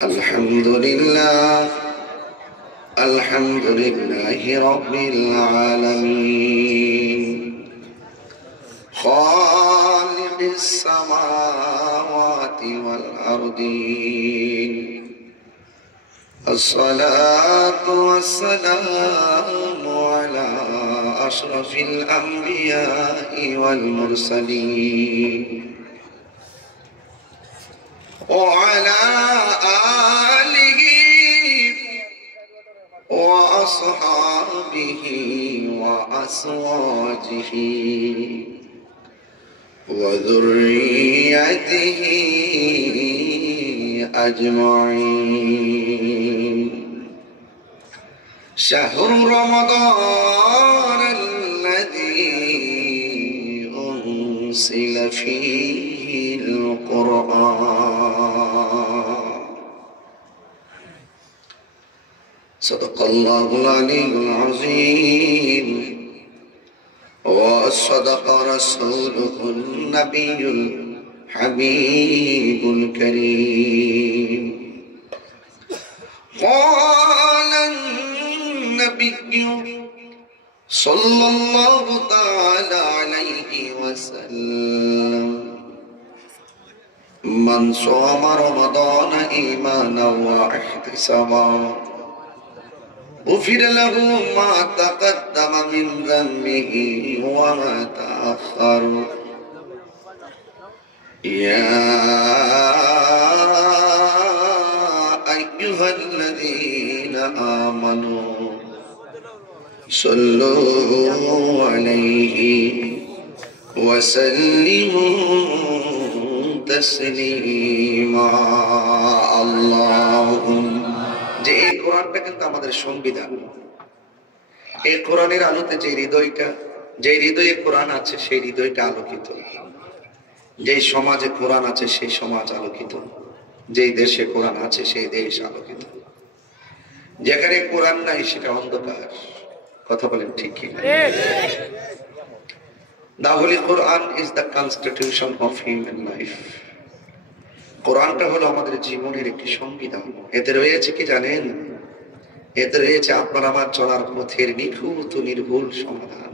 Alhamdulillah, Alhamdulillahi Rabbil Alameen, Khaliqis samawati wal ardin. As-salatu was-salamu ala ashrafil anbiya'i wal mursalin. وعلى آله وأصحابه وأزواجه وذريته أجمعين. شهر رمضان الذي أنزل فيه القرآن. صدق الله العلي العظيم وصدق رسوله النبي الحبيب الكريم. قال النبي صلى الله تعالى عليه وسلم: من صام رمضان إيمانا واحتسابا غفر له ما تقدم من ذنبه وما تأخر. يا أيها الذين آمنوا صلوا عليه وسلموا تسليما. اللهم যে এই কোরআনটা কিন্তু আমাদের সংবিধান। এই কোরআনের আলোতে যে হৃদয়ে কোরআন আছে সেই হৃদয়টা আলোকিত, যে সমাজে কোরআন আছে সেই সমাজ আলোকিত, যেই দেশে কোরআন আছে সেই দেশ আলোকিত। যেখানে কোরআন নাই সেটা অন্ধকার। কথা বলেন ঠিক কি না? The Holy Quran is the constitution of human life. কোরআনটা হলো আমাদের জীবনের একটি সংবিধান। এতে রয়েছে কি জানেন? এতে রয়েছে আপনার আমার চলার পথের নিখুঁত নির্ভুল সমাধান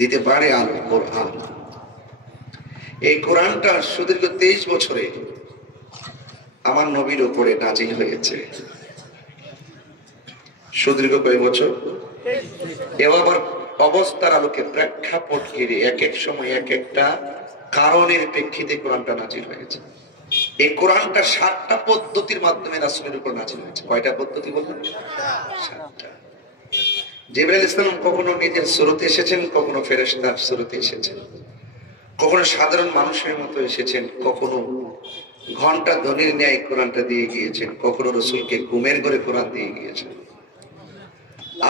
দিতে পারে আল কোরআন। এই কোরআনটা সুদীর্ঘ 23 বছরে আমার নবীর উপরে নাজিল হয়েছে। সুদীর্ঘ কয় বছর? এবার অবস্থার আলোকে প্রেক্ষাপট ঘিরে এক এক সময় এক একটা কারণের প্রেক্ষিতে কোরআনটা নাজিল হয়েছে। এই কোরআনটা 7টা পদ্ধতির মাধ্যমে রাসূলের উপর নাজিল হয়েছে। কয়টা পদ্ধতি বললেন? 7টা। জিবরাইল ইসলাম কখনো নিজের সুরতে এসেছেন, কখনো ফেরেশতার সুরতে এসেছেন, কখনো সাধারণ মানুষের মতো এসেছেন, কখনো ঘন্টা ধ্বনির ন্যায় কোরআনটা দিয়ে গিয়েছেন, কখনো রাসূলকে ঘুমের ঘরে কোরআন দিয়ে গিয়েছেন।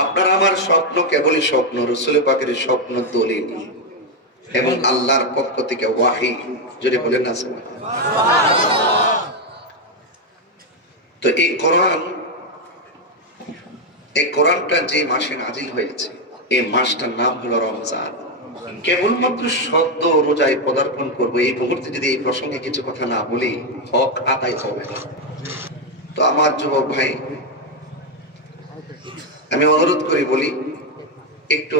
আপনার আমার স্বপ্ন কেবলই স্বপ্ন, রাসূল পাকের স্বপ্ন দলিল এবং আল্লাহর পক্ষ থেকে ওয়াহী। যদি বলেন না সুবহানাল্লাহ। তো এই কোরআনটা যে মাসে নাজিল হয়েছে এই মাসটার নাম হলো রমজান। কেবলমাত্র সদ্য রোজায় পদার্পণ করবো এই মুহূর্তে যদি এই প্রসঙ্গে কিছু কথা না বলি হক আদায় হবে না। তো আমার যুবক ভাই, আমি অনুরোধ করি বলি একটু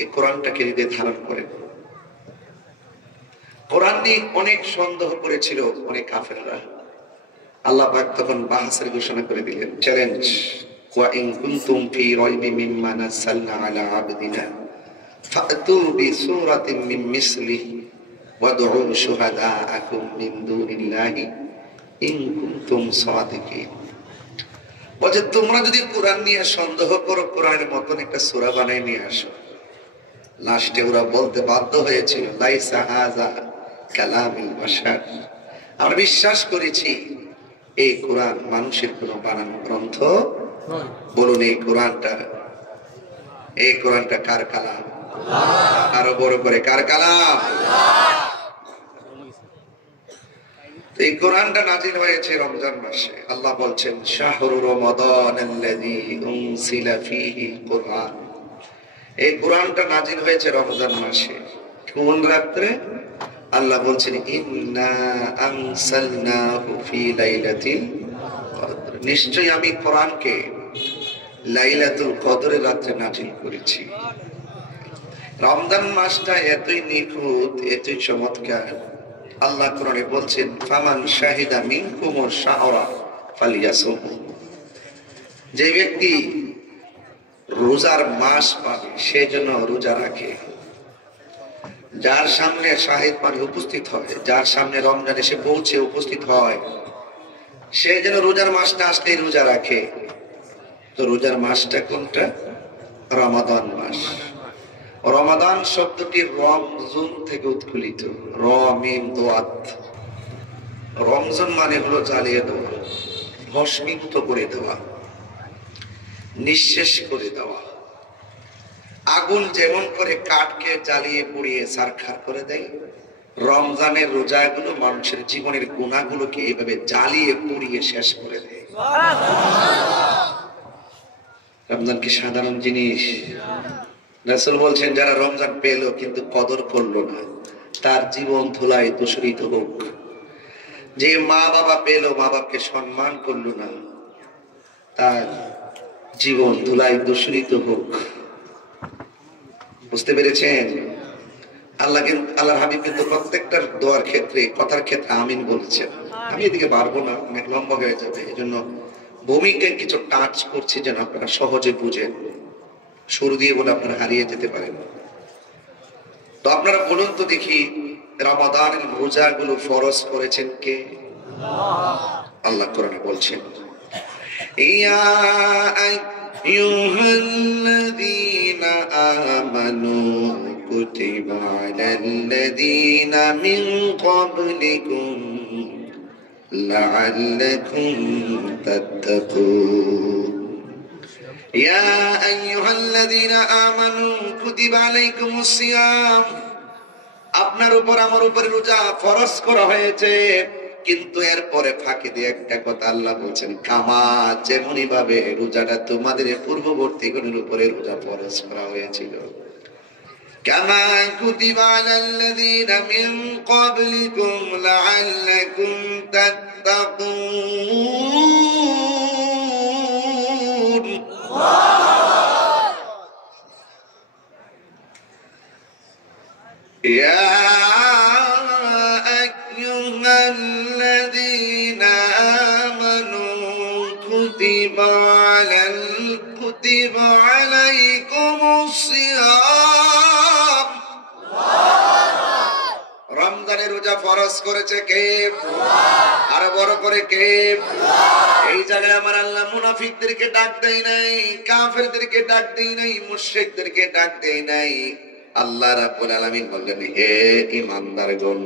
এই কোরআনটাকে হৃদয়ে ধারণ করেন। কোরআন নিয়ে অনেক সন্দেহ করেছিল অনেক কাফেররা। আল্লাহ পাক তখন বাহাসের ঘোষণা করে দিলেন, চ্যালেঞ্জ, ওয়া ইন কুনতুম ফি রাইবিন মিম্মা নাযালনা আলা আবদিনা ফাতু বিসূরাতিন মিন মিসলিহি ওয়াদউ শুহাদাআকুম মিন দুনিল্লাহি ইন কুনতুম সাদিকিন। বলে তোমরা যদি কোরআন নিয়ে সন্দেহ করো, কোরআনের মতন একটা সূরা বানায় নিয়ে আসো। লাস্টে ওরা বলতে বাধ্য হয়েছিল, লাইসা হাযা কালামুল বাশার। আমরা বিশ্বাস করেছি এই কোরআন মানুষের কোনো বানানো গ্রন্থ নয়। বলুন এই কোরআনটা কার কালাম? আল্লাহ। আরো বড় করে কার কালাম? আল্লাহ। এই কোরআনটা নাজিল হয়েছে রমজান মাসে। আল্লাহ বলছেন, শাহরু রমাদানাল্লাযী উনজিলা ফীহিল কুরআন। এই কোরআনটা নাজিল হয়েছে রমজান মাসে। কোন রাত্রে? আল্লাহ বলছেন ইন্না আনসালনাহু ফি লাইলাতিল কদর, নিশ্চয়ই আমি কোরআনকে লাইলাতুল কদরের রাতে নাযিল করেছি। রমজান মাসটা এতই নিখুঁত, এতই চমৎকার, আল্লাহ কোরআনে বলছেন ফামান শাহিদা মিনকুমুশ শাহরা ফালিয়াসুম, যে ব্যক্তি রোজার মাস পাবে সে যেন রোজা রাখে। যার সামনে শাহিদ মানে উপস্থিত হয়, যার সামনে রমজান এসে পৌঁছে উপস্থিত হয়, সে যেন রোজার মাসটা আসলে রোজা রাখে। তো রোজার মাসটা কোনটা? রমাদান মাস। রমাদান শব্দটি রমজুন থেকে উৎকুলিত, র মিম দোয়াত। রমজান মানে হলো জ্বালিয়ে দেওয়া, ভস্মীভূত করে দেওয়া, নিঃশেষ করে দেওয়া। আগুন যেমন করে কাঠকে জ্বালিয়ে পুড়িয়ে ছারখার করে দেয়, রমজানের রোজাগুলো মানুষের জীবনের গুণাগুলোকে এইভাবে জ্বালিয়ে পুড়িয়ে শেষ করে দেয়। রমজান কি সাধারণ জিনিস? রাসূল বলছেন যারা রমজান পেল কিন্তু কদর করলো না, তার জীবন ধুলায় দূষিত হোক। যে মা বাবা পেল, মা বাবাকে সম্মান করলো না, তার জীবন ধুলায় দূষিত হোক। বুঝতে পেরেছেন? আল্লাহর হাবিব কিন্তু প্রত্যেকটা দোয়ার ক্ষেত্রে, কথার ক্ষেত্রে আমিন বলেছেন। আমি এদিকে পারবো না, অনেক লম্বা হয়ে যাবে, এই জন্য ভূমিকায় কিছু টাচ করছি যেন আপনারা সহজে বুঝেন। শুরু দিয়ে বলে আপনারা হারিয়ে যেতে পারেন। তো আপনারা বলুন তো দেখি, রমাদানের রোজাগুলো ফরজ করেছেন কে? আল্লাহ কোরআনে বলছেন ইয়া আইয়ুহাল্লাযীনা আমানু কুতিবা আলাল্লাযীনা মিন ক্বাবলিকুম লাআল্লাকুম তাত্তাকুন। ইয়া আইয়ুহাল্লাযীনা আমানু কুতিবা আলাইকুমুস সিয়াম, আপনার উপর আমার উপরে রোজা ফরজ করা হয়েছে। কিন্তু এরপরে ফাঁকি দিয়ে একটা কথা আল্লাহ বলছেন, কামা যেমনি ভাবে রোজাটা তোমাদের পূর্ববর্তী গণের উপরে রোজা ফরজ করা হয়েছিল, কামা কুতিবা আলাল্লাযীনা মিন ক্বাবলিকুম লাআল্লাকুম তাত্তাকুন। ইয়া আইয়ুহাল্লাযীনা আমানু কুতিবা আলাইকুমুস সিয়াম। রমজানের রোজা ফরজ করেছে কে? আরো বড় করে কে? এই জায়গায় আমার আল্লাহ মুনাফিকদেরকে ডাক দেয় নাই, কাফেরদেরকে ডাক দেয় নাই, মুশরিকদেরকে ডাক দেয় নাই। আল্লাহ রাব্বুল আলামিন বললেন, হে ঈমানদারগণ,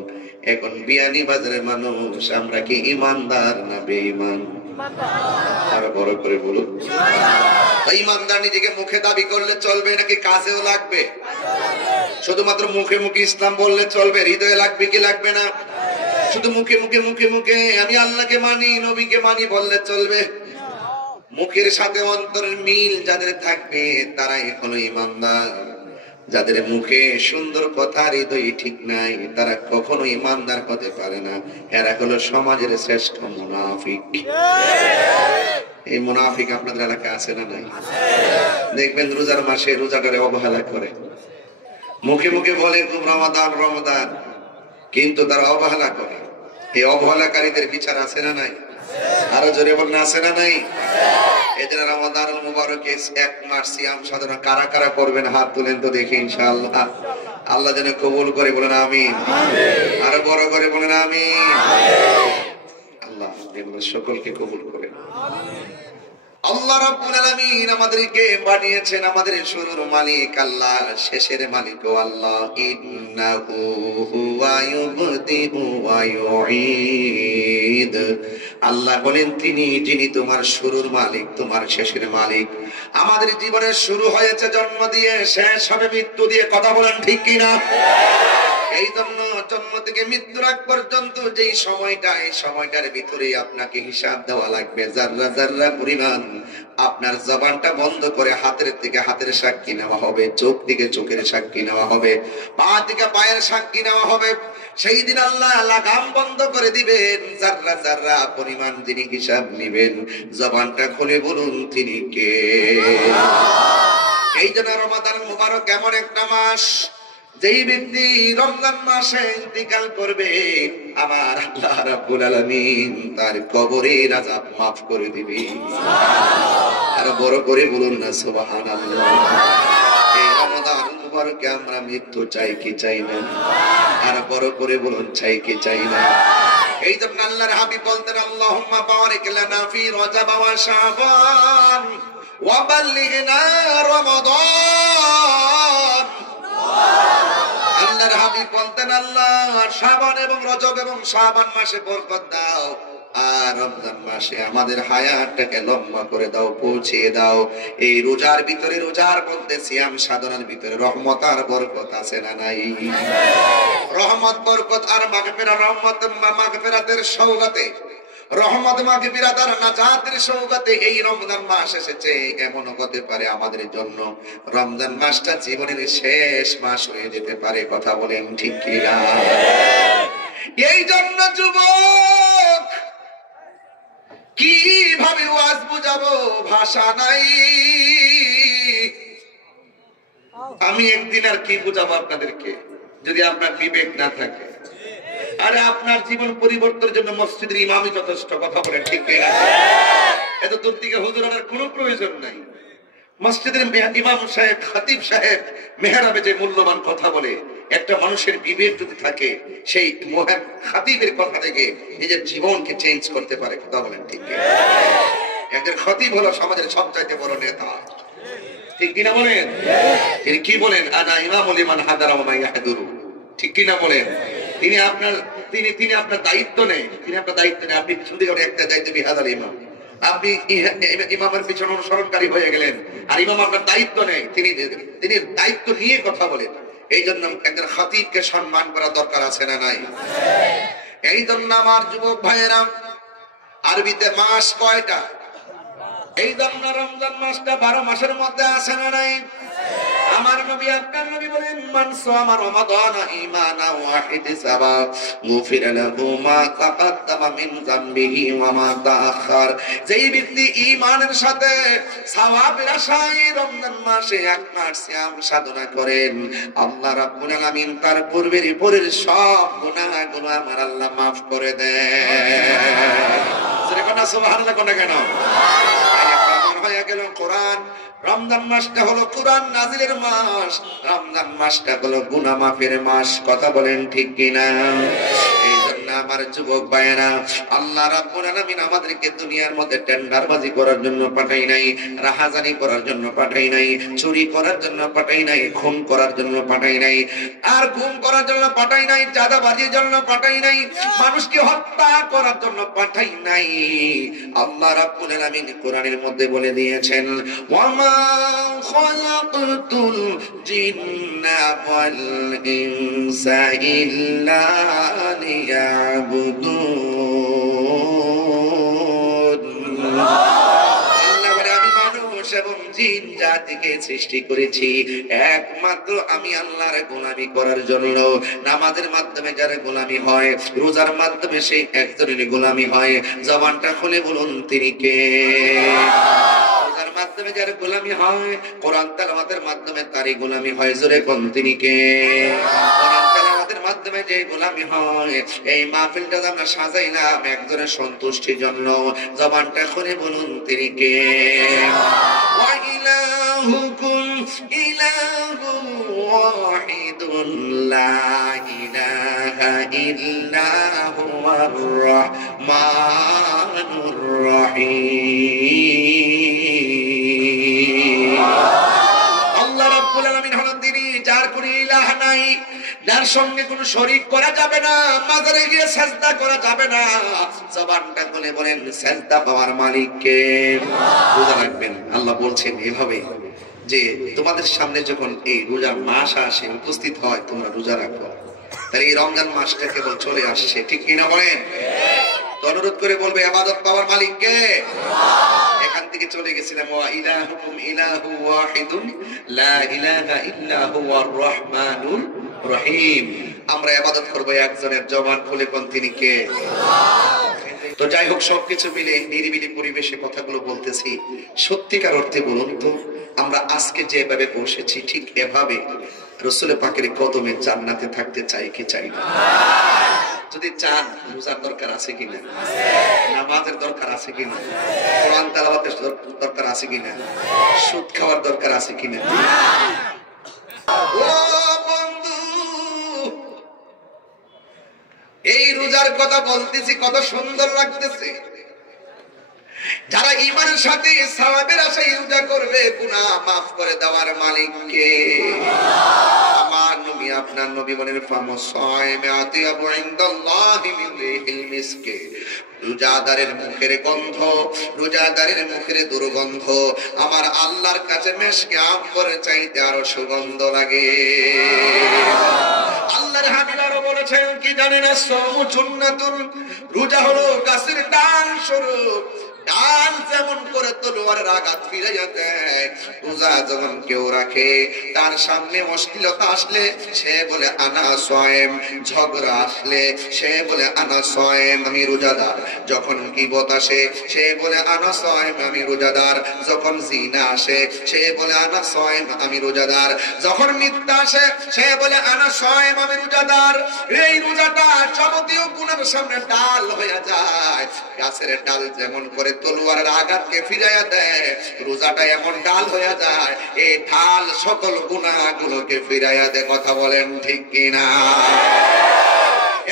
এখন বিয়ানীবাজারের মানুষ আমরা কি ঈমানদার না বেঈমান? আরো বড় করে বলুন। ঈমানদার নিজেকে মুখে দাবি করলে চলবে নাকি কাজেও লাগবে? শুধুমাত্র মুখে মুখে ইসলাম বললে চলবে, হৃদয়ে লাগবে কি লাগবে না? শুধু মুখে মুখে আমি আল্লাহকে মানি, নবীকে মানি বললে চলবে? মুখের সাথে অন্তরের মিল যাদের থাকবে তারাই হলো ঈমানদার। যাদের মুখে সুন্দর কথা, হৃদয় ঠিক নাই, তারা কখনো ঈমানদার হতে পারে না। এরা হলো সমাজের শ্রেষ্ঠ মুনাফিক। এই মুনাফিক আপনাদের এলাকায় আছে না নাই? দেখবেন রোজার মাসে রোজাটারে অবহেলা করে, মুখে মুখে বলে খুব রমাদান রমাদান, কিন্তু তারা অবহেলা করে। এই অবহেলাকারীদের বিচার আছে না নাই? আরো জোরে বলেন আছে না নাই? এজন্য রমাদানুল মুবারকে এক মাস সিয়াম সাধনা কারা কারা করবেন হাত তুলেন তো দেখি ইনশাআল্লাহ। আল্লাহ যেন কবুল করে, বলেন আমিন। আরো বড় করে বলেন আমিন। আল্লাহ সকলকে কবুল করেন। আল্লাহ রাব্বুল আলামিন আমাদেরকে বানিয়েছেন, আমাদের শুরুর মালিক আল্লাহ, শেষের মালিকও আল্লাহ। ইন্নাহু হুয়া ইউবদিউ ওয়া ইউঈদ। আল্লাহ বলেন তিনি যিনি তোমার শুরুর মালিক, তোমার শেষের মালিক। আমাদের জীবনের শুরু হয়েছে জন্ম দিয়ে, শেষ হবে মৃত্যু দিয়ে। কথা বলেন ঠিক কিনা? এই জন্য জন্ম থেকে মৃত্যুর আগ পর্যন্ত যেই সময়টা, এই সময়টার ভিতরে আপনাকে হিসাব দেওয়া লাগবে। যাররা যাররা পরিমাণ আপনার জবানটা বন্ধ করে হাতের থেকে হাতের সাক্ষী নেওয়া হবে, চোখ থেকে চোখের সাক্ষী নেওয়া হবে, পা থেকে পায়ের সাক্ষী নেওয়া হবে, সেই দিন আল্লাহ লাগাম বন্ধ করে দিবেন, যাররা যাররা পরিমাণ যিনি হিসাব নিবেন। জবানটা খুলে বলুন তিনি কে? এই জন্য রমাদান মুবারক এমন একটা মাস, যেই ব্যক্তি রমজান মাসে ইন্তিকাল করবে, আমার আল্লাহ রাব্বুল আলামিন তার কবরের আযাব মাফ করে দিবে। আর বড় করে বলুন না সুবহানাল্লাহ। এই রমাদান মুবারকে আমরা মৃত্যু চাই কি চাই না? আর বড় করে বলুন চাই কি চাই না? এই জন্য আল্লাহর হাবিব বলতেন, আল্লাহুম্মা বারিক লানা ফি রজব ওয়া শাবান ওয়া বাল্লিগনা রমাদান। আল্লাহর হাবিব বলতেন, আল্লাহ শাবান এবং রজব এবং শাবান মাসে বরকত দাও, আর রমজান মাসে আমাদের হায়াতটাকে লম্বা করে দাও, পৌঁছিয়ে দাও। এই রোজার ভিতরে, রোজার মধ্যে সিয়াম সাধনার ভিতরে রহমত আর বরকত আছে না নাই? রহমত, বরকত আর মাগফিরাত, রহমত মাগফিরাতের সওগাতে, রহমত মাগফিরাত আর নাজাতের সওগাতে এই রমজান মাস এসেছে। এমন হতে পারে আমাদের জন্য রমজান মাসটা জীবনের শেষ মাস হয়ে যেতে পারে। কথা বলেন ঠিক কি না? এই জন্য যুবক, কিভাবে ওয়াজ বুঝাবো, ভাষা নাই। আমি একদিন আর কি বুঝাবো আপনাদেরকে, যদি আপনার বিবেক না থাকে। আরে আপনার জীবন পরিবর্তনের জন্য মসজিদের ইমামই যথেষ্ট। কথা বলেন ঠিক কিনা? এত দূর থেকে হুজুর আনার কোনো প্রয়োজন নাই। মসজিদের ইমাম সাহেব, খতিব সাহেব মেহরাবে যে মূল্যবান কথা বলে, একটা মানুষের বিবেক যদি থাকে, সেই খতিবের কথা থেকে নিজের জীবনকে চেঞ্জ করতে পারে। কথা বলেন ঠিক কিনা? একজন খতিব হলো সমাজের সবচাইতে বড় নেতা। ঠিক কিনা বলেন? তিনি কি বলেন? আনা ইমামুল লিমান হাদারা ওয়া মা ইয়াহদুরু। ঠিক কিনা বলেন? তিনি আপনার দায়িত্ব নেই। তিনি আপনার দায়িত্ব নেই। আপনি পিছন দিকে একটা দায়িত্ব বিহাদার ইমাম, আপনি ইমামের পিছনে অনুসরণকারী হয়ে গেলেন, আর ইমাম আপনার দায়িত্ব নেই। তিনি দায়িত্ব নিয়ে কথা বলেন। এই জন্য একজন খতিবকে সম্মান করা দরকার আছে না নাই? এই জন্য আমার যুবক ভাইয়েরা, আরবিতে মাস কয়টা? এই জন্য রমজান মাসটা 12 মাসের মধ্যে আছে না নাই? আমার নবী, আপনার নবী বলেন, মান সামা রমাদান ঈমানান ওয়া ইহতিসাবা গুফিরা লাহু মা তাকাদ্দামা মিন যামবিহি ওয়া মা তাআখার। যেই ব্যক্তি ঈমানের সাথে সওয়াবের আশায় রমজান মাসে এক মাস সিয়াম সাধনা করেন, আল্লাহ রাব্বুল আলামিন তার পূর্বের পরের সব গুনাহগুলো আমার আল্লাহ maaf করে দেন। যেটা সুবহানাল্লাহ কোন কেন? হয়ে গেল কোরআন। রমজান মাসটা হলো কোরআন নাজিলের মাস, রমজান মাসটা হলো গুনাহ মাফের মাস। কথা বলেন ঠিক কিনা? এই জন্য আমার যুবক ভাইয়েরা, আল্লাহ রাব্বুল আলামিন আমাদেরকে দুনিয়ার মধ্যে টেন্ডারবাজি করার জন্য পাঠাই নাই, রাহাজানি করার জন্য পাঠাই নাই, চুরি করার জন্য পাঠাই নাই, খুন করার জন্য পাঠাই নাই, আর গুম করার জন্য পাঠাই নাই, চাঁদাবাজির জন্য পাঠাই নাই, মানুষকে হত্যা করার জন্য পাঠাই নাই। আল্লাহ রাব্বুল আলামিন কোরআনের মধ্যে বলে দিয়েছেন, ওয়ামা খালাকতুল জিন্না ওয়াল ইনসা ইল্লা লিয়াবুদুন। আল্লাহ বলে, আমি মানুষ এবং জিন জাতিকে সৃষ্টি করেছি একমাত্র আমি আল্লাহর গোলামি করার জন্য। নামাজের মাধ্যমে যার গোলামি হয়, রোজার মাধ্যমে সেই একজনের গোলামি হয়। জবানটা খুলে বলুন তিনি কে? মাধ্যমে যার গোলামি হয়, কোরআন তেলাওয়াতের মাধ্যমে তারই গোলামি হয়। জোরে কোন তিনি কে? কোরআন তেলাওয়াতের মাধ্যমে যে গোলামি হয়। এই মাহফিলটা আমরা সাজাইলাম একজনের সন্তুষ্টির জন্য। জবানটা খুলে বলুন তিনি কে? ওয়া ইলাহুকুম ইলাহুন ওয়াহিদুন লা ইলাহা ইল্লা হুয়ার রাহমানুর রহিম। আল্লাহ রাব্বুল আলামিন হলেন তিনি, যার কোনো ইলাহ নাই, যার সঙ্গে কোনো শরীক করা যাবে না, মাজারে গিয়ে সাজদা করা যাবে না। জবানটা খুলে বলেন, সাজদা পাওয়ার মালিক কে? রোজা রাখবেন। আল্লাহ বলছেন এভাবে যে তোমাদের সামনে যখন এই রোজার মাস আসে, উপস্থিত হয়, তোমরা রোজা রাখো। তাহলে এই রমজান মাসটা কেবল চলে আসছে, ঠিক কিনা বলেন? তো অনুরোধ করে বলবে, ইবাদত পাওয়ার মালিক কে? এখান থেকে চলে গেছিলাম, ওয়া ইলাহুকুম ইলাহু ওয়াহিদুন লা ইলাহা ইল্লা হুয়ার রাহমানুর রহিম। আমরা ইবাদত করব একজনের, জবান খুলে কোন তিনি কে? তো যাই হোক, সবকিছু মিলে নিরিবিলি পরিবেশে কথাগুলো বলতেছি। সত্যিকার অর্থে বলুন তো, আমরা আজকে যেভাবে বসেছি ঠিক এভাবে রাসূল পাকের কদমে জান্নাতে থাকতে চাই কি চাই না? যদি চান, রোজার দরকার আছে কিনা? নামাজের দরকার আছে কিনা? কোরআন তেলাওয়াতের দরকার আছে কিনা? সুদ খাওয়ার দরকার আছে কিনা? ও বন্ধু, এই রোজার কথা বলতেছি, কত সুন্দর লাগতেছে। যারা ঈমানের সাথে সওয়াবের আশায় রোজা করবে, গুনাহ মাফ করে দেওয়ার মালিক কে? আমার নবী, আপনার নবী বলেন, ফামুসাইমে আতিয়াবু ইনদাল্লাহি মিন রিহিল মিসকে। রোজাদারের মুখের গন্ধ, রোজাদারের মুখের দুর্গন্ধ আমার আল্লাহর কাছে মিসকে আম্বরের চাইতে আরো সুগন্ধ লাগে। আল্লাহর হাবিব আরো বলেছেন কি জানেন? সাওমু জুন্নাতুন, রোজা হলো গাছের ডাল স্বরূপ। ডাল যেমন করে তলোয়ারের আঘাত ফিরাইয়া দেয়, রোজা যখন কেউ রাখে, তার সামনে মুশকিলতা আসলে সে বলে আনা সায়েম, ঝগড়া আসলে সে বলে আনা সায়েম, আমি রোজাদার। যখন গীবত আসে সে বলে আনা সায়েম, আমি রোজাদার। যখন জিনা আসে সে বলে আনা সায়েম, আমি রোজাদার। যখন মিথ্যা আসে সে বলে আনা সায়েম, আমি রোজাদার। এই রোজাটা যাবতীয় গুনাহের সামনে ডাল হয়ে যায়। গাছের ডাল যেমন করে তলোয়ারের আঘাতকে ফিরাইয়া দেয়, রোজাটা এমন ডাল হয়ে যায়, এই ঢাল সকল গুনাহগুলোকে ফিরাইয়া দেয়। কথা বলেন ঠিক কিনা?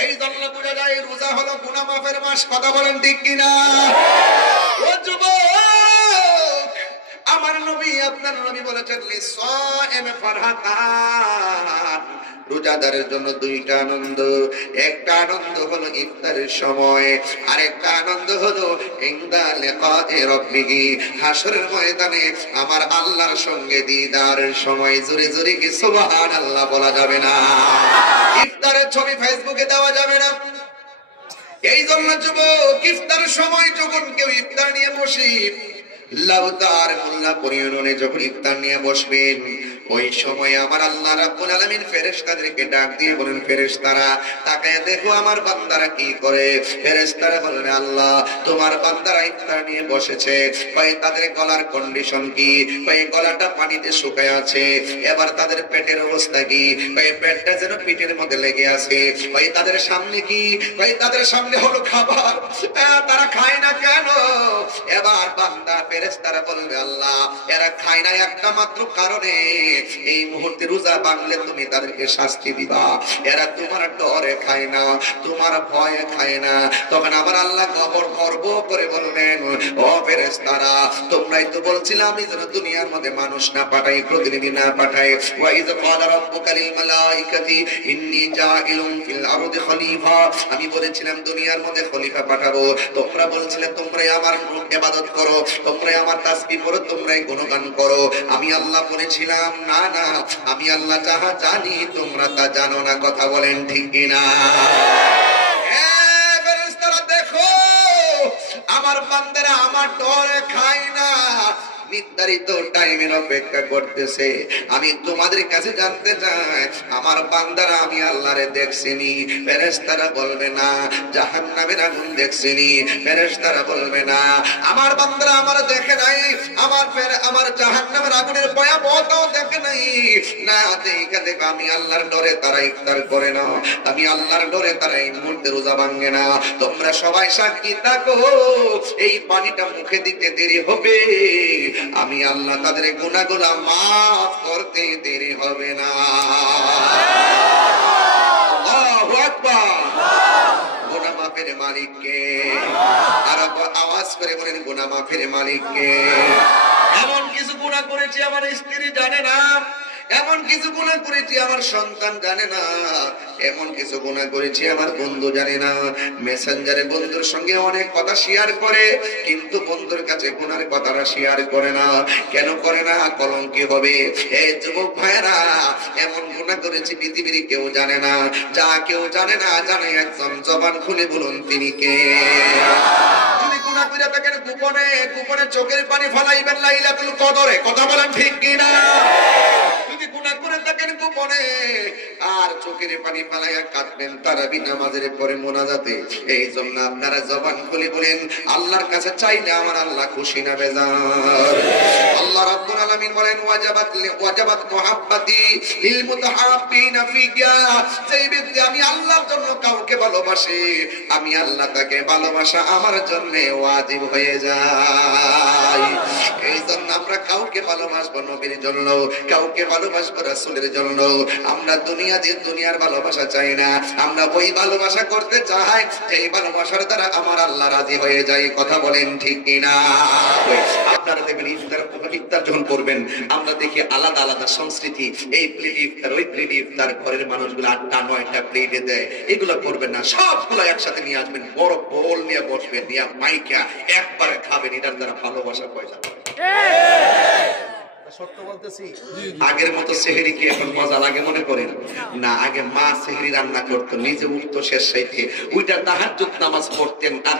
এই জন্য বোঝা যায় রোজা হলো গুনাহ মাফের মাস। কথা বলেন ঠিক কিনা? ও যুবক, আমার নবী, আপনার নবী বলেছেন, লিসাইমি ফারহাতান, রোজাদারের জন্য দুইটা আনন্দ। একটা আনন্দ হলো ইফতারের সময়, আর একটা আনন্দ হলো ইনদা লিকায়ে রাব্বিহি, হাসরের ময়দানে আমার আল্লাহর সঙ্গে দিদারের সময়। জোরে জোরে কি সুবহানাল্লাহ বলা যাবে না? ইফতারের ছবি ফেসবুকে দেওয়া যাবে না। এই জন্য যুবক, ইফতারের সময় যখন কেউ ইফতার নিয়ে বসে, লাউতার মোল্লা পরিয়নে যখন ইফতার নিয়ে বসবেন, ওই সময় আমার আল্লাহ রাব্বুল আলামিন ফেরেশতাদেরকে ডাক দিয়ে বলেন, ফেরেশতারা তাকায় দেখো আমার বান্দারা কি করে। ফেরেশতারা বলেন, আল্লাহ তোমার বান্দারা ইফতার নিয়ে বসেছে, কই তাদের গলার কন্ডিশন কি? কই গলাটা পানিতে শুকায় আছে। এবার তাদের পেটের অবস্থা কি? কই পেটটা যেন পিঠের মধ্যে লেগে আছে। কই তাদের সামনে কি? কই তাদের সামনে হলো খাবার, তারা খায় না কেন? এবার বান্দা ফেরেশতারা বলবে, আল্লাহ এরা খায় না একটা মাত্র কারণে, এই মুহূর্তে রোজা ভাঙলে তুমি তাদেরকে শাস্তি দিবা। এরা তোমার ডরে খায় না, তোমার ভয়ে খায় না। তখন আমার আল্লাহ গর্ব করে বলবেন, ও ফেরেশতারা, তোমরাই তো বলছিলে আমি যেন দুনিয়ার মধ্যে মানুষ না পাঠাই, প্রতিনিধি না পাঠাই। ওয়া ইয ক্বালা রাব্বুকা লিল মালাইকাতি ইন্নী জাইলুন ফিল আরদি খলিফা, আমি বলেছিলাম দুনিয়ার মধ্যে খলিফা পাঠাবো। তোমরা বলছিলে তোমরাই আমার ইবাদত করো, তোমরাই আমার তাসবিহ পড়ো, তোমরাই গুণগান করো। আমি আল্লাহ বলেছিলাম না না, আমি আল্লাহ যাহা জানি তোমরা তা জানো না। কথা বলেন ঠিক কিনা? ফেরেশতারা দেখো, আমার বান্দারা আমার ডরে খায় না, নির্ধারিত টাইমের অপেক্ষা করতেছে। আমি তোমাদের কাছে জানতে চাই, আমার বান্দারা আমি আল্লাহরে দেখছিনি? ফেরেশতারা বলবে না। জাহান্নামের আগুন দেখছিনি? ফেরেশতারা বলবে না। আমার বান্দারা আমার দেখে নাই, আমার জাহান্নামের আগুনের ভয়াবহতাও দেখে নাই। না দেখে দেখো আমি আল্লাহর ডরে তারা ইফতার করে না, আমি আল্লাহর ডরে তারা এই মুহূর্তে রোজা ভাঙে না। তোমরা সবাই সাক্ষী থাকো, এই পানিটা মুখে দিতে দেরি হবে, আমি আল্লাহ তাদের গুনাহগুলো মাফ করতে দেরি হবে না। আল্লাহু আকবার। গুনাহ মাফের মালিক কে? আর আওয়াজ করে বলেন, গুনাহ মাফের মালিক কে? এমন কিছু গুনাহ করেছি আমার স্ত্রী জানে না, এমন কিছু গুনাহ করেছি আমার সন্তান জানে না, এমন কিছু গুনাহ করেছি আমার বন্ধু জানে না। মেসেঞ্জারে বন্ধুর সঙ্গে অনেক কথা শেয়ার করে, কিন্তু বন্ধুর কাছে গুনার কথাটা শেয়ার করে না। কেন করে না? কলঙ্কি হবে। এই যুবক ভাইরা, এমন গুনাহ করেছি পৃথিবীর কেউ জানে না। যা কেউ জানে না, জানে একজন। জবান খুলে বলুন তিনি কে? যদি গুনাহ করে থাকেন গোপনে, গোপনে চোখের পানি ফলাইবেন লাইলাতুল কদরে। কথা বলেন ঠিক কিনা? যদি গুনাহ করে থাকেন গোপনে, আর চোখের পানি ফালাইয়া কাঁদবেন তারাবি নামাজের পরে মোনাজাতে। এই জন্য আপনারা জবান খুলে বলেন, আল্লাহর কাছে চাইলে আমার আল্লাহ খুশি না বেজার। আল্লাহ রাব্বুল আলামিন বলেন, ওয়াজাবাত মুহাব্বতি লিল মুতাহাব্বিনা ফিয়া। যেই ব্যক্তি আমি আল্লাহর জন্য কাউকে ভালোবাসে, আমি আল্লাহ তাকে ভালোবাসা আমার জন্য ওয়াজিব হয়ে যায়। এই জন্য আমরা কাউকে ভালোবাসবো নবীর জন্য, কাউকে ভালোবাসবো রাসূলের জন্য। আমরা দুনিয়ার ভালোবাসা চাই না, আমরা ওই ভালোবাসা করতে চাই এই ভালোবাসার দ্বারা আমার আল্লাহ রাজি হয়ে যায়। কথা বলেন ঠিক কিনা? আপনারা দেখবেন ইফতার যখন করবেন, আমরা দেখি আলাদা আলাদা সংস্কৃতি। এই প্লেট ইফতার, ওই প্লেট ইফতার, ঘরের মানুষগুলো 8টা 9টা প্লেটে দেয়। এগুলো করবেন না, সবগুলো একসাথে নিয়ে আসবেন, বড় বোল নিয়ে বসবেন, নিয়ে মাইকা একবারে খাবেন। এটার দ্বারা ভালোবাসা পয়সা আগের মতো সেহরি কি এখন মজা লাগে মনে করেন না? আগে মা সেহরি রান্না করতো, নিজে উঠতো শেষ সাইতে, ওইটা তাহাজ্জুদ নামাজ পড়তেন, আর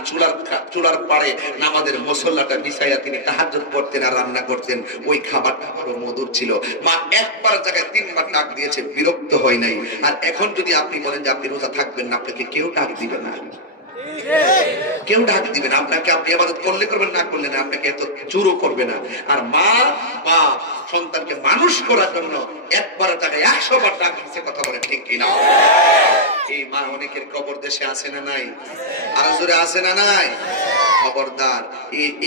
চুলার পাড়ে নামাজের মুসল্লাটা বিছাইয়া তিনি তাহাজ্জুদ পড়তেন আর রান্না করতেন। ওই খাবারটা বড় মধুর ছিল। মা একবার জায়গায় 3বার ডাক দিয়েছে, বিরক্ত হয় নাই। আর এখন যদি আপনি বলেন যে আপনি রোজা থাকবেন না, আপনাকে কেউ ডাক দিবে না, কেউ ডাক দিবে না আপনাকে। আপনি ইবাদত করলে করবেন, না করলে না, আপনাকে এত জোরও করবে না। আর মা বাপ সন্তানকে মানুষ করার জন্য একবার জায়গায় 100 বার ডাক দিচ্ছে। কথা বলেন ঠিক কিনা? এই মা অনেকের কবর দেশে আছে না নাই? আরো জোরে আছে না নাই? খবরদার,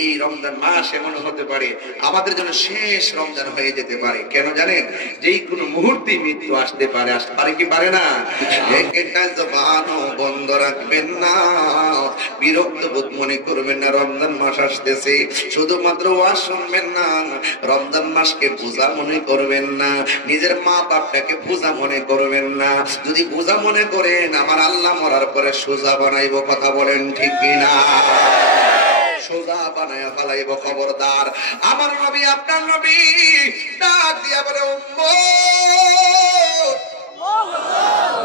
এই রমজান মাস এমন হতে পারে আমাদের জন্য শেষ রমজান হয়ে যেতে পারে। কেন জানেন? যেই কোনো মুহূর্তে মৃত্যু আসতে পারে। আসতে পারে কি পারে না? একটা জবানও বন্ধ রাখবেন না, বিরক্ত বোধ মনে করবেন না। রমজান মাস আসতেছে, শুধুমাত্র ওয়াজ শুনবেন না, রমজান মাসকে বোঝা মনে করবেন না, নিজের মা বাপটাকে বোঝা মনে করবেন না। যদি বোঝা মনে করেন, আমার আল্লাহ মরার পরে সোজা বানাইব। কথা বলেন ঠিক কিনা? সোজা বানায়া ফেলাইব। খবরদার, আমার নবী আপনার নবী ডাক দিয়া বলে,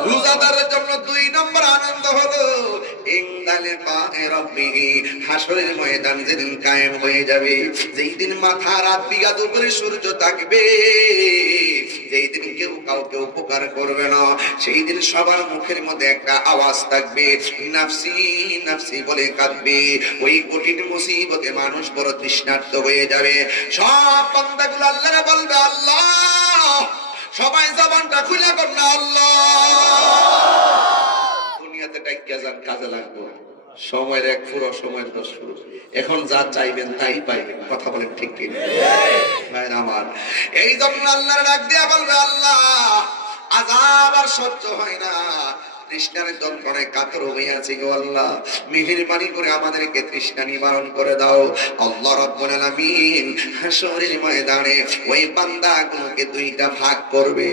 রোজাদারের জন্য 2 নম্বর আনন্দ হলো হাসরের ময়দান যেদিন কায়েম হয়ে যাবে, যেই দিন মাথা রাত বিঘাত উপরে সূর্য থাকবে, যেই দিন কেউ কাউকে উপকার করবে না, সেই দিন সবার মুখের মধ্যে একটা আওয়াজ থাকবে, নাফসি নাফসি বলে কাঁদবে। ওই কঠিন মুসিবতে মানুষ বড় তৃষ্ণার্ত হয়ে যাবে। সব বান্দাগুলো আল্লাহরে বলবে, আল্লাহ, সবাই জবানটা খুলে বল না, আল্লাহ। দুনিয়াতে ডাইকা যান, কাজে লাগবো। সময়ের 1 ফুরো, সময়ের 10 ফুরো। এখন যা চাইবেন তাই পাইবেন। কথা বলেন ঠিক কি? ভাইরা আমার, এই জন্য আল্লাহর ডাক দিয়া বলবে, আল্লাহ, আযাব আর সহ্য হয় না, তৃষ্ণার যন্ত্রণায় কাতর হয়ে আছি গো আল্লাহ, মেহেরবানি করে আমাদেরকে তৃষ্ণা নিবারণ করে দাও। আল্লাহ রাব্বুল আলামিন হাসরের ময়দানে ওই বান্দাগুলোকে 2টা ভাগ করবে।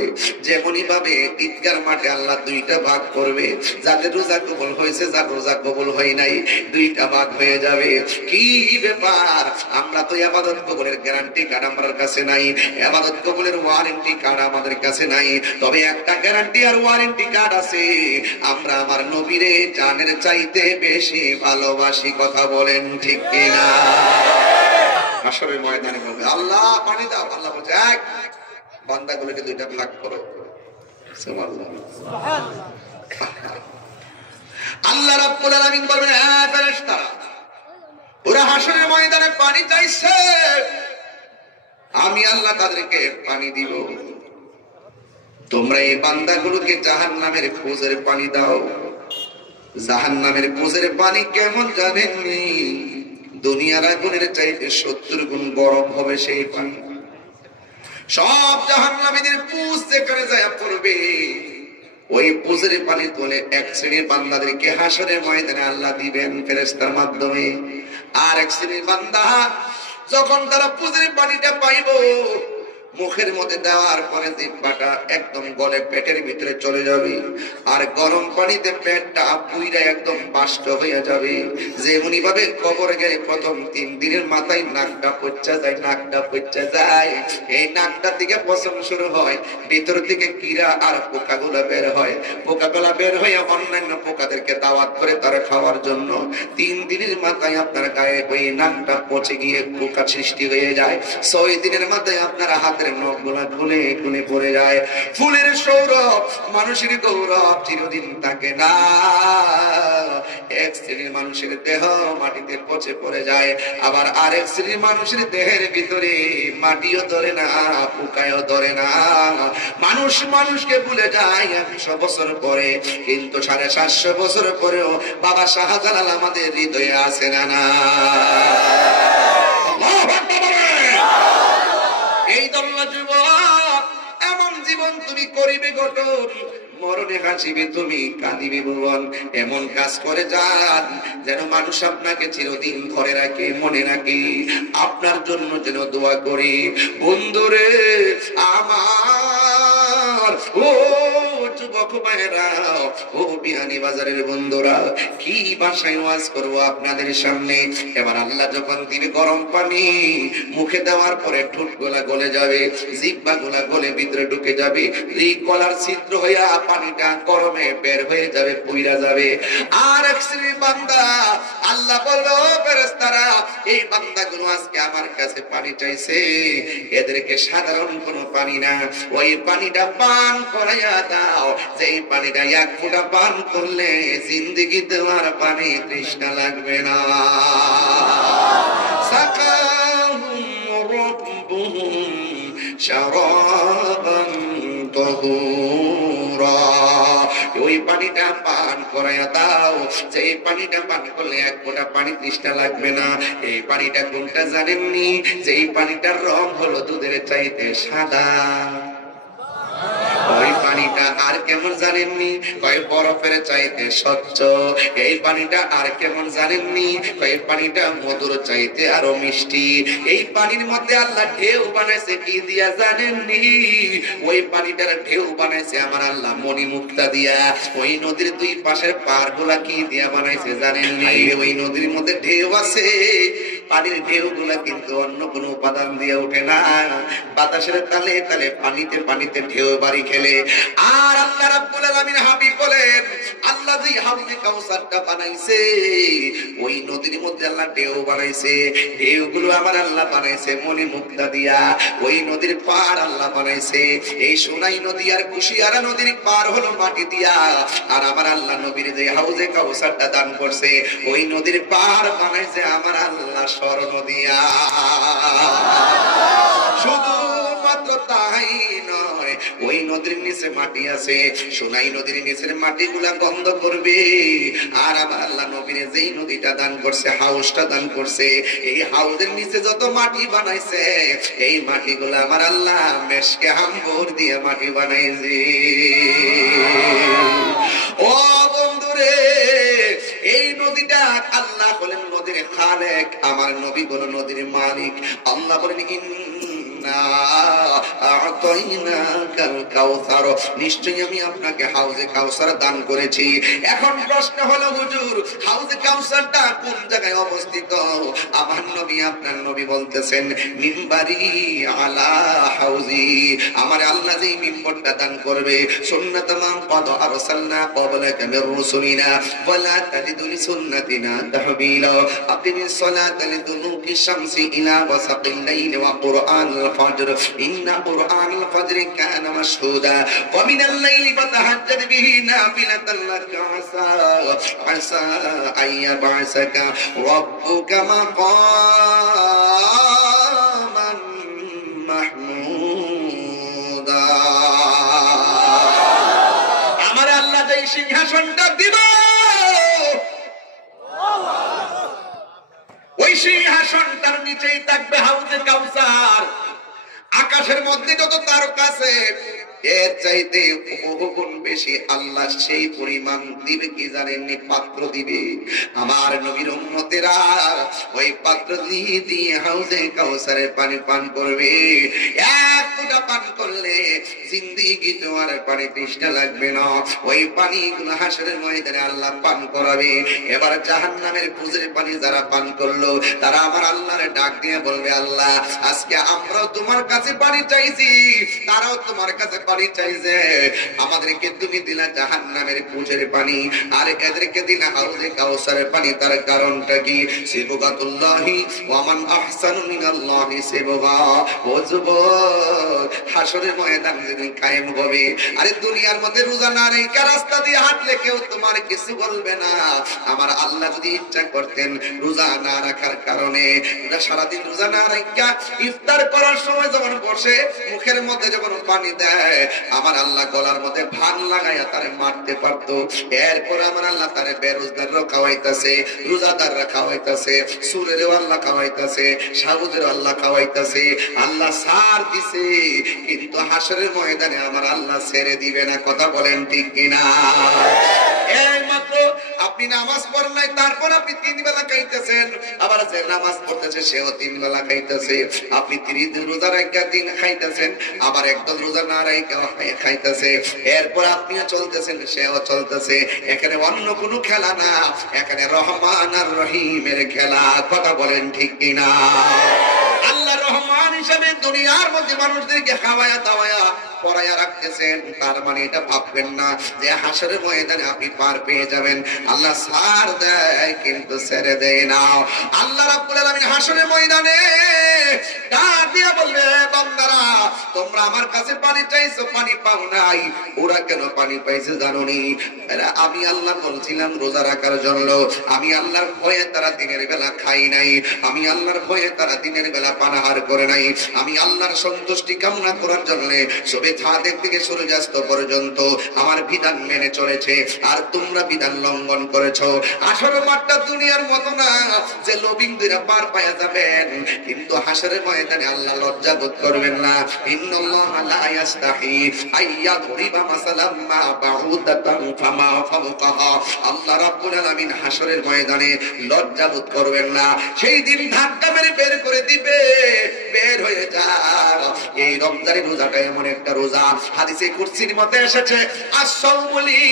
যেমনই ভাবে ঈদগার মাঠে আল্লাহ 2টা ভাগ করবে, যাদের রোজা কবুল হয়েছে, যার রোজা কবুল হয় নাই, 2টা ভাগ হয়ে যাবে। কি ব্যাপার? আমরা তো ইবাদত কবুলের গ্যারান্টি কার্ড আমার কাছে নাই, ইবাদত কবুলের ওয়ারেন্টি কার্ড আমাদের কাছে নাই। তবে একটা গ্যারান্টি আর ওয়ারেন্টি কার্ড আছে, আমরা আমার নবীরে জানের চাইতে বেশি ভালোবাসি। কথা বলেন ঠিক কিনা? হাসরের ময়দানে বলবে, আল্লাহ পানি দাও। আল্লাহ বলছে, এক বান্দাগুলোকে 2টা ভাগ করো। সুবহানাল্লাহ। আল্লাহ রাব্বুল আলামিন বলবেন, হ্যাঁ ফেরেশতারা, ওরা হাসরের ময়দানে পানি চাইছে, আমি আল্লাহ তাদেরকে পানি দিব। তোমরা এই বান্দাগুলোকে জাহান্নামের কুজের পানি দাও। জাহান্নামের কুজের পানি কেমন জানেননি? দুনিয়ার আগুনের চাইতে 70 গুণ গরম হবে সেই পানি। সব জাহান্নামীদের পুজ যেখানে যায় পড়বে, ওই পুজের পানি তোলে 1 শ্রেণীর বান্দাদেরকে হাসরের ময়দানে আল্লাহ দিবেন ফেরেশতার মাধ্যমে। আর 1 শ্রেণীর বান্দা যখন তারা পুজের পানিটা পাইব, মুখের মধ্যে দেওয়ার পরে জিহ্বাটা একদম গলে পেটের ভিতরে চলে যাবে, আর গরম পানিতে পেটটা পুইরা একদম বাষ্ট হয়ে যাবে। যেমনি ভাবে কবরে গেলে প্রথম 3 দিনের মাথায় নাকটা পচা যায়, নাকটা পচা যায়, এই নাকটা থেকে পচন শুরু হয়, ভিতর থেকে কীড়া আর পোকাগুলো বের হয়, পোকাগুলো বের হয়ে অন্যান্য পোকাদেরকে দাওয়াত করে তারা খাওয়ার জন্য। 3 দিনের মাথায় আপনার গায়ে ওই নাকটা পচে গিয়ে পোকা সৃষ্টি হয়ে যায়। 6 দিনের মাথায় আপনারা হাতের হাতের নখগুলা খুলে খুলে পড়ে যায়। ফুলের সৌরভ মানুষের গৌরব চিরদিন থাকে না। এক শ্রেণীর মানুষের দেহ মাটিতে পচে পড়ে যায়, আবার আরেক শ্রেণীর মানুষের দেহের ভিতরে মাটিও ধরে না, পোকায়ও ধরে না। মানুষ মানুষকে ভুলে যায় 100 বছর পরে, কিন্তু 750 বছর পরেও বাবা শাহজালাল আমাদের হৃদয়ে আছে না না? এই দল্লা যুবক, এমন জীবন তুমি করিবে গঠন, মরণে হাসিবে তুমি, কাঁদিবে ভুবন। এমন কাজ করে যান যেন মানুষ আপনাকে চিরদিন ধরে রাখে, মনে রাখে, আপনার জন্য যেন দোয়া করি। বন্ধুরে আমার, ও যুবক ভাইরা, ও বিহানি বাজারের বন্ধুরা, কি ভাষায় ওয়াজ করবো আপনাদের সামনে। এবার আল্লাহ যখন দিবে গরম পানি, মুখে দেওয়ার পরে ঠোঁট গোলা গলে যাবে, জিহ্বা গোলা গলে ভিতরে ঢুকে যাবে, এই গলার ছিদ্র হইয়া পানিটা গরমে বের হয়ে যাবে, পুইরা যাবে। আর এক শ্রেণীর বান্দা, আল্লাহ বলল ফেরেশতারা, এই বান্দাগুলো আজকে আমার কাছে পানি চাইছে, এদেরকে সাধারণ কোনো পানি না, ওই পানিটা পান করাইয়া দাও, যেই পানিটা 1 ফোঁটা পান করলে জিন্দেগি তোমার পানি তৃষ্ণা লাগবে না। সাকাহুম রাব্বুহুম শারাবান তাহুরা, ওই পানিটা পান করাইয়া দাও, যেই পানিটা পান করলে 1 ফোঁটা পানি তৃষ্ণা লাগবে না। এই পানিটা কোনটা জানেননি? যেই পানিটার রং হলো দুধের চাইতে সাদা। ওই পানিটা আর কেমন জানেননি? কয় বরফের চাইতে স্বচ্ছ। এই পানিটা আর কেমন জানেননি? কয় পানিটা মধুর চাইতে আরো মিষ্টি। এই পানির মধ্যে আল্লাহ ঢেউ বানাইছে কি দিয়া জানেননি? ওই পানিটার ঢেউ বানাইছে আমার আল্লাহ মণিমুক্তা দিয়া। ওই নদীর 2 পাশের পার গুলা কি দিয়া বানাইছে জানেননি? ওই নদীর মধ্যে ঢেউ আছে, পানির ঢেউ গুলা কিন্তু অন্য কোন উপাদান দিয়ে ওঠে না, বাতাসের তালে তালে পানিতে পানিতে ঢেউ বাড়ি খেলে। আর আল্লাহ রাব্বুল আলামিন হাবিব বলেন, আল্লাহ যে হাউজে কাউসারটা বানাইছে, ওই নদীর মধ্যে আল্লাহ ঢেউ বানাইছে, ঢেউগুলো আমার আল্লাহ বানাইছে মণিমুক্তা দিয়া। ওই নদীর পার আল্লাহ বানাইছে, এই সোনাই নদী আর কুশিয়ারা নদীর পার হলো মাটি দিয়া। আর আমার আল্লাহ নবীর যে হাউজে কাউসারটা দান করছে, ওই নদীর পার বানাইছে আমার আল্লাহ স্বর্ণ দিয়া। শুধু মাত্র তাই নয়, ওই নদীর নিচে মাটি আছে, সোনাই নদীর নিচের মাটিগুলা গন্ধ করবে। আর আমার আল্লাহ নবীর যেই নদীটা দান করছে, হাউসটা দান করছে, এই হাউসের নিচে যত মাটি বানাইছে, এই মাটিগুলা আমার আল্লাহ মেশকে আম্বর দিয়ে মাটি বানাইছে। ও বন্ধুরে, এই নদীটা আল্লাহ বলেন নদীর খালেক, আমার নবী বলেন নদীর মালিক। আল্লাহ বলেন নিশ্চয়ই আমি আপনাকে হাউজে কাউসার দান করেছি। এখন প্রশ্ন হলো হুজুর, হাউজে কাউসারটা কোন জায়গায় অবস্থিত? আমার নবী আপনার নবী বলতেছেন, মিম্বারি আলা হাউজি, আমার আল্লাহ যেই মিম্বরটা দান করবে, সুন্নাতামান ক্বাদ আরসালনা ক্বাবলাকা মির রুসুলিনা ওয়ালা তাজিদু লিসুন্নাতিনা তাহবিলা আকিমিস সালাতা লিদুলুকি শামসি ইলা ওয়াসাকিল লাইলি ওয়া কুরআনুল ফজর ইন্না কুরআনুল ফজরি কানা মাশহুদা ওয়া মিনাল লাইলি ফাতাহাজ্জাদ বিহি নাফিলাতান লাকা আসা আইয়াবাসাকা রাব্বুকা মাকামান মাহমুদা। আমার আল্লাহ যেই সিংহাসনটা দিবে, ওই সিংহাসনটার নিচেই থাকবে হাউজে কাউসার। আকাশের মধ্যে যত তারকা আছে, এর চাইতে বহুগুণ বেশি আল্লাহ সেই পরিমাণ দিবে কি জানেননি? পাত্র দিবে। আমার নবীর উম্মতেরা ওই পাত্র দিয়ে হাউজে কাউসারের পানি পান করবে। 1 ফোঁটা পান করলে জিন্দেগি তোমার পানি তৃষ্ণা লাগবে না। ওই পানিগুলো হাসরের ময়দানে আল্লাহ পান করাবে। এবার জাহান্নামের কুজের পানি যারা পান করলো, তারা আমার আল্লাহরে ডাক দিয়ে বলবে, আল্লাহ আজকে আমরাও তোমার কাছে পানি চাইছি, তারাও তোমার কাছে পানি চাইছে, আমাদেরকে তুমি দিলা জাহান্নামের কুচের পানি, আর এদেরকে দিলা হাউজে কাউসারের পানি। তার কারণটা কি? সিবগাতুল্লাহি ওয়া মান আহসানু মিনাল্লাহি সিবগা। ও যুবক, হাসরের ময়দান যেদিন কায়েম হবে, আরে দুনিয়ার মধ্যে রোজা না রেখে রাস্তা দিয়ে হাঁটলে কেউ তোমার কিছু বলবে না। আমার আল্লাহ যদি ইচ্ছা করতেন রোজা না রাখার কারণে সারাদিন রোজা না রেখে ইফতার করার সময় যখন বসে মুখের মধ্যে যখন পানি দেয়, আমার আল্লাহ গলার মধ্যে ভান লাগাইয়া তারে মারতে পারতো। এরপর আমার আল্লাহ তারে বেরোজগাররা খাওয়াইতেছে, রোজাদাররা খাওয়াইতেছে, সুরেরও আল্লাহ খাওয়াইতেছে, সাবুদেরও আল্লাহ খাওয়াইতেছে। আল্লাহ সার দিছে, কিন্তু হাসরের ময়দানে আমার আল্লাহ ছেড়ে দিবে না। কথা বলেন ঠিক কিনা? এইমাত্র আপনি নামাজ পড়েন নাই, তারপর আপনি 3 বেলা খাইতেছেন, আবার যে নামাজ পড়তেছে সেও 3 বেলা খাইতেছে। আপনি 30 দিন রোজা রাখা দিন খাইতেছেন, আবার একদম রোজা না রাখা খাইতেছে। এরপর আপনিও চলতেছেন, সেও চলতেছে। এখানে অন্য কোনো খেলা না, এখানে রহমান আর রহিমের খেলা। কথা বলেন ঠিক কিনা? আল্লাহ রহমান হিসেবে দুনিয়ার মধ্যে মানুষদেরকে খাওয়ায়া দাওয়ায়া পড়ায়া রাখতেছেন। তার মানে এটা ভাববেন না যে হাসরের ময়দানে আপনি পার পেয়ে যাবেন। আল্লাহ ছাড় দেয় কিন্তু ছেড়ে দেয় না। আল্লাহ রাব্বুল আলামিন হাসরের ময়দানে ডাক দিয়া বলবে, বান্দারা তোমরা আমার কাছে পানি চাইছো, পানি পাও নাই। ওরা কেন পানি পাইছে জানোনি? আমি আল্লাহ বলছিলাম রোজা রাখার জন্য। আমি আল্লাহর ভয়ে তারা দিনের বেলা খাই নাই, আমি আল্লাহর ভয়ে তারা দিনের বেলা পানাহার করে নাই। আমি আল্লাহর সন্তুষ্টি কামনা করার জন্য সবে ছাদের দিকে সূর্যাস্ত পর্যন্ত আমার বিধান মেনে চলেছে, আর তোমরা বিধান লঙ্ঘন করেছো। আসলে মাঠটা দুনিয়ার মতো না যে লবিং দুইরা পার পায়া যাবেন, কিন্তু হাসরের ময়দানে আল্লাহ লজ্জা বোধ করবেন না। ইন্নাল্লাহা লা ইয়াস্তাহি আইয়াদরিবা মাসালাম মা বাউদাতান ফামা ফাওকাহা। আল্লাহ রাব্বুল আলামিন হাসরের ময়দানে লজ্জা বোধ করবেন না। সেই দিন ধাক্কা মেরে বের করে দিবে, বের হয়ে যা। এই রমজানের রোজাটা এমন একটা রোজা, হাদিসে কুরসির মধ্যে এসেছে, আস-সাওমুলি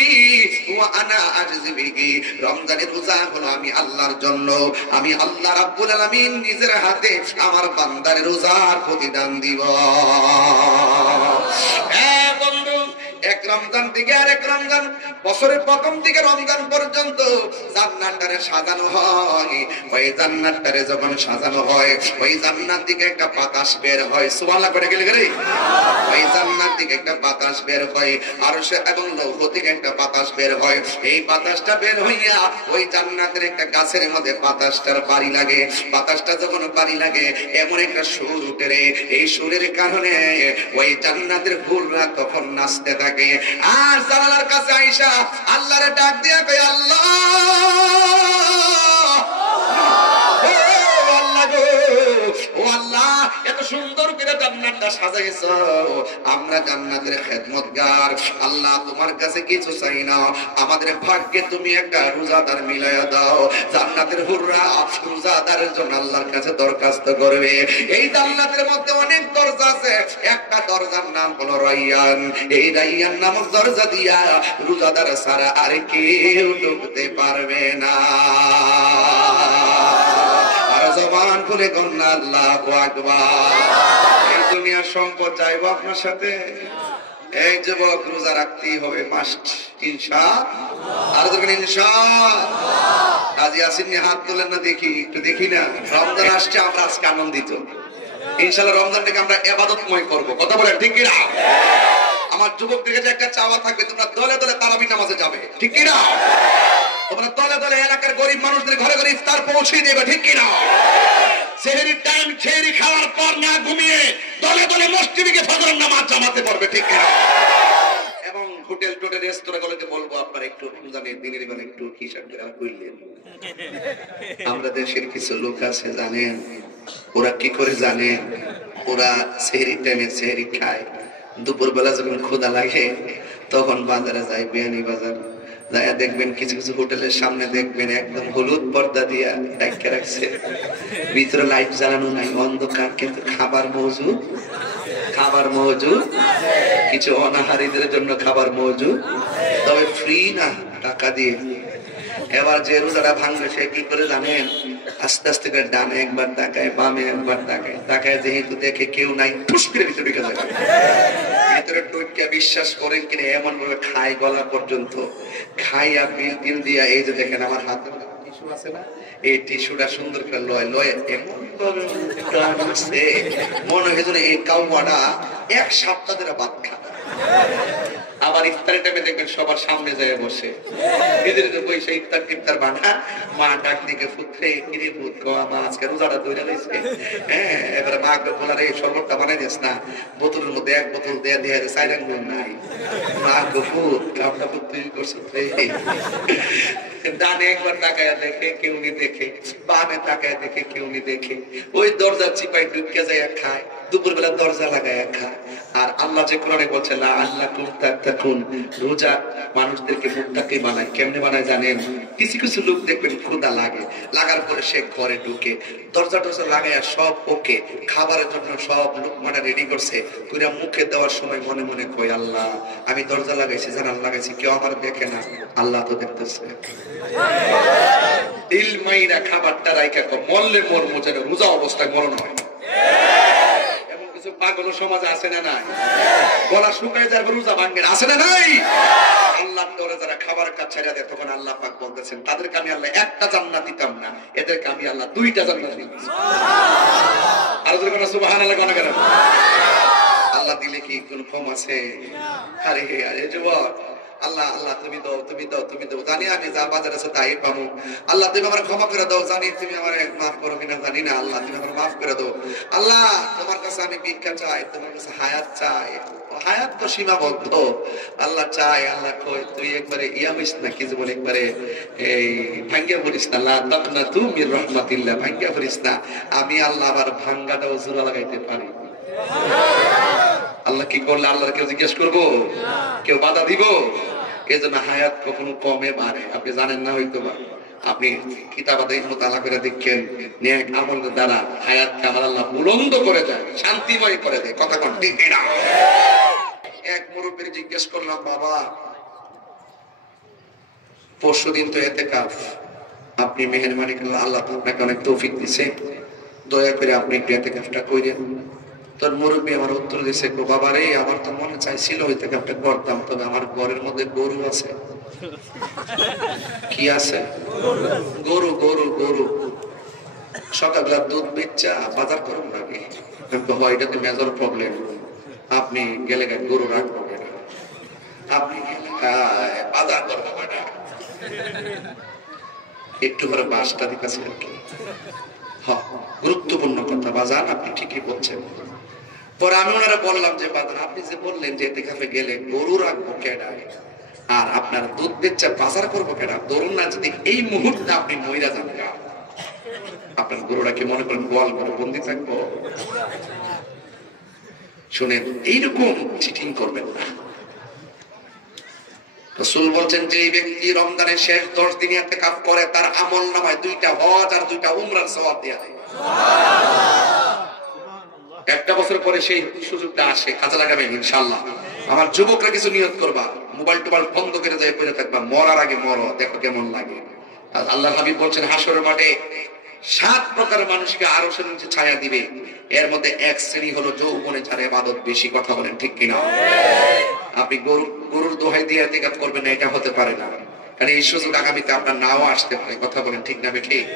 ওয়া আনা আজজি বিহি। রমজানের রোজা হলো আমি আল্লাহর জন্য, আমি আল্লাহ রাব্বুল আলামিন নিজের হাতে আমার বান্দার রোজার প্রতিদান দিব। বন্ধু, এক রমজান থেকে আরেক রমজান, বছরের প্রথম থেকে রমজান পর্যন্ত জান্নাতটারে সাজানো হয়। ওই জান্নাতটারে যখন সাজানো হয়, ওই জান্নাত থেকে একটা বাতাস বের হয়। সুবহানাল্লাহ করে গেলে গেলে ওই জান্নাত থেকে একটা বাতাস বের হয়, আরশ এবং লৌহ থেকে একটা বাতাস বের হয়। এই বাতাসটা বের হইয়া ওই জান্নাতের একটা গাছের মধ্যে বাতাসটার বাড়ি লাগে। বাতাসটা যখন বাড়ি লাগে এমন একটা সুর উঠে রে, এই সুরের কারণে ওই জান্নাতের হুররা তখন নাচতে থাকে। আর জানালার কাছে আয়েশা আল্লাহরে ডাক দিয়া কয়, আল্লাহ ও আল্লাহ, এত সুন্দর করে জান্নাতটা সাজাইছো, আমরা জান্নাতের খেদমতগার। আল্লাহ তোমার কাছে কিছু চাই না, আমাদের ভাগ্যে তুমি একটা রোজাদার মিলাইয়া দাও। জান্নাতের হুররা রোজাদারের জন্য আল্লাহর কাছে দরখাস্ত করবে। এই জান্নাতের মধ্যে অনেক দরজা আছে, একটা দরজার নাম হলো রাইয়ান। এই রাইয়ান নামক দরজা দিয়া রোজাদার ছাড়া আর কেউ ঢুকতে পারবে না। জবান খুলে গন্না আল্লাহু আকবার। এই দুনিয়ার সম্পদ চাইবো আপনার সাথে। এই যুবক, রোজা রাখতেই হবে মাস্ট, ইনশাআল্লাহ। আর যখন ইনশাআল্লাহ কাজী আসেননি, হাত তোলেন না দেখি, একটু দেখি না। রমজান আসছে, আমরা আজকে আনন্দিত। ইনশাআল্লাহ রমজানটাকে আমরা ইবাদতময় করব। কথা বলেন ঠিক কিনা? আমার যুবকদের কাছে একটা চাওয়া থাকবে, তোমরা দলে দলে তারাবি নামাজে যাবে, ঠিক কিনা? তোমরা দলে দলে এলাকার গরিব মানুষদের ঘরে ঘরে ইফতার পৌঁছে দেবে, ঠিক কিনা? সেহরির টাইম সেহরি খাওয়ার পর না ঘুমিয়ে দলে দলে মসজিদে গিয়ে ফজরের নামাজ জামাতে পড়বে, ঠিক কিনা? এবং হোটেল টোটেল রেস্তোরাঁগুলোকে বলবো আপনারা একটু রমজানের দিনের বেলা একটু হিসাব করে কইলেন। আমরা দেশের কিছু লোক আছে জানেন, ওরা কি করে জানেন? ওরা সেহরির টাইমে সেহরি খায়, দুপুর বেলা যখন ক্ষুধা লাগে তখন বাজারে যায়, বিয়ানি বাজার যায়, দেখবেন কিছু কিছু হোটেলের সামনে দেখবেন একদম হলুদ পর্দা দিয়া ঢাকা রাখছে, ভিতরে লাইট জ্বালানো নাই, অন্ধকার, কিন্তু খাবার মজুদ, খাবার মজুদ। কিছু অনাহারীদের জন্য খাবার মজুদ, তবে ফ্রি না, টাকা দিয়ে। এবার যে রোজাটা ভাঙবে সে কি করে জানেন? আস্তে আস্তে করে ডানে একবার তাকায়, বামে একবার তাকায়, তাকায় যেহেতু দেখে কেউ নাই, ঠুস করে ভিতরে ঢুকে যায়। ভিতরে ঢুকে বিশ্বাস করেন কিনা এমন ভাবে খায় গলা পর্যন্ত, খাইয়া বিল টিল দিয়া, এই যে দেখেন আমার হাতে টিস্যু আছে না, এই টিস্যুটা সুন্দর করে লয় লয় এমন মনে হয় যেন এই কাউয়াটা 1 সপ্তাহ ধরে ভাত খায়। আবার ইফতারের টাইমে দেখবেন সবার সামনে যায় বসে, এদের পয়সা ইফতার টিফতার বানা, মা ডাক দিকে ফুটে, কিরে ভূত গো মা আজকে রোজাটা ধরে রয়েছে, হ্যাঁ এবারে মা বলার এই শরবতটা বানাই দিস না, বোতলের মধ্যে 1 বোতল দেয়া দিয়ে সাইলেন নাই, মা গো ভূত কাপটা ভূত তৈরি করছে। ডানে একবার তাকায় দেখে কেউ নি দেখে, বামে তাকায় দেখে কেউ নি দেখে, ওই দরজার চিপায় ঢুকে যায় খায়, দুপুরবেলা দরজা লাগায় খায়। আর আল্লাহ যে কোরআনে বলছে না আল্লাহ তাকুন, রোজা মানুষদেরকে মুত্তাকি বানায়। কেমনে বানায় জানেন? কিছু কিছু লোক দেখবেন ক্ষুধা লাগে, লাগার পরে সে ঘরে ঢুকে দরজা টরজা লাগায় সব ওকে, খাবারের জন্য সব লুকমাটা রেডি করছে, পুরা মুখে দেওয়ার সময় মনে মনে কই আল্লাহ আমি দরজা লাগাইছি, জানালা লাগাইছি, কেউ আমার দেখে না, আল্লাহ তো দেখতেছে। দিল মাইরা খাবারটা রাইখা মরলে মরমো, যেন রোজা অবস্থায় মরণ হয়। এমন কিছু পাগল সমাজে আছে না নাই? গলা শুকায় যায় রোজা ভাঙ্গের, আছে না নাই? আল্লাহর ডরে যারা খাবার কাজ ছেড়ে দেয়, তখন আল্লাহ পাক বলতেছেন তাদেরকে আমি আল্লাহ 1টা জান্নাত দিতাম না, এদেরকে আমি আল্লাহ 2টা জান্নাত দিচ্ছি। আর যদি কোনো সুবহানাল্লাহ কোন করেন, আল্লাহ দিলে কি কোন কম আছে? আরে আরে যুবক, আল্লাহ আল্লাহ তুমি দাও, তুমি দাও, তুমি দাও, জানি আমি যা বাজার আছে তাই পাবো, আল্লাহ তুমি আমার ক্ষমা করে দাও, জানি তুমি আমার মাফ করো কিনা জানি না, আল্লাহ তুমি আমার মাফ করে দাও। আল্লাহ তোমার কাছে আমি ভিক্ষা চাই, তোমার কাছে হায়াত চাই, হায়াত তো সীমাবদ্ধ, আল্লাহ চাই, আল্লাহ কই তুই একবারে ইয়া হইস না, কি যে বলে একবারে এই ভাঙ্গা পড়িস না, লা তাকনাতু মির রাহমাতিল্লাহ, ভাঙ্গা পড়িস না, আমি আল্লাহ আবার ভাঙ্গাটাও জোড়া লাগাইতে পারি। আল্লাহ কি করলে আল্লাহর কেউ জিজ্ঞেস করবো? কেউ বাধা দিব? এই জন্য হায়াত কখনো কমে বাড়ে, আপনি জানেন না হয়তো বা, আপনি কিতাবাতে মোতালা করে দেখেন নেক আমলের দ্বারা হায়াতকে আমার আল্লাহ বুলন্দ করে দেয়, শান্তিময় করে দেয়। কথা কোন ঠিক না? এক মুরব্বীর জিজ্ঞেস করলাম, বাবা পরশুদিন তো ইতিকাফ, আপনি মেহেরবানি করলে আল্লাহ আপনাকে অনেক তৌফিক দিছে, দয়া করে আপনি একটু ইতিকাফটা কইরেন। তোর মুরব্বী আমার উত্তর দিছে, বাবা রে আমার তো মনে চাইছিল ইতিকাফটা করতাম, তবে আমার ঘরের মধ্যে গরু আছে। কি আছে? গরু গরু গরু। সকালবেলা দুধ বেচা বাজার করুন নাকি? এটা তো মেজর প্রবলেম, আপনি গেলে গরু রাখবো না, আপনি বাজার করবো না, একটু করে বাসটা দিতেছে আর কি। গুরুত্বপূর্ণ কথা বাজান, আপনি ঠিকই বলছেন। পরে আমি ওনারা বললাম যে বাজান আপনি যে বললেন যে ইতিকাফে গেলে গরু রাখবো কেডা, আর আপনার দুধ বেচা বাজার করবো কেডা, ধরুন না যদি এই মুহূর্তে আপনি মহিলা যান, আপনার গরুরা কি মনে করেন গোয়াল করে বন্দি থাকবো? শুনেন, এইরকম চিটিং করবেন না। রাসূল বলছেন যে ব্যক্তি রমজানের শেষ 10 দিন ইতিকাফ করে, তার আমল নামায় 2টা হজ আর 2টা উমরার সওয়াব দেয়া হয়। একটা বছর পরে সেই সুযোগটা আসে, কাজে লাগাবেন ইনশাআল্লাহ। আমার যুবকরা কিছু নিয়ত করবা, মোবাইল টোবাইল বন্ধ করে যায় পড়ে থাকবা, মরার আগে মরো, দেখো কেমন লাগে। আর আল্লাহর হাবিব বলছেন হাসরের মাঠে 7 প্রকারের মানুষকে আরশের নিচে ছায়া দিবে, এর মধ্যে এক শ্রেণী হলো যৌবনে যারা ইবাদত বেশি। কথা বলেন ঠিক কিনা? আপনি গরুর দোহাই দিয়ে ইতিকাফ করবেন না, এটা হতে পারে না, কারণ এই সুযোগ আগামীতে আপনার নাও আসতে পারে। কথা বলেন ঠিক না? ঠিক।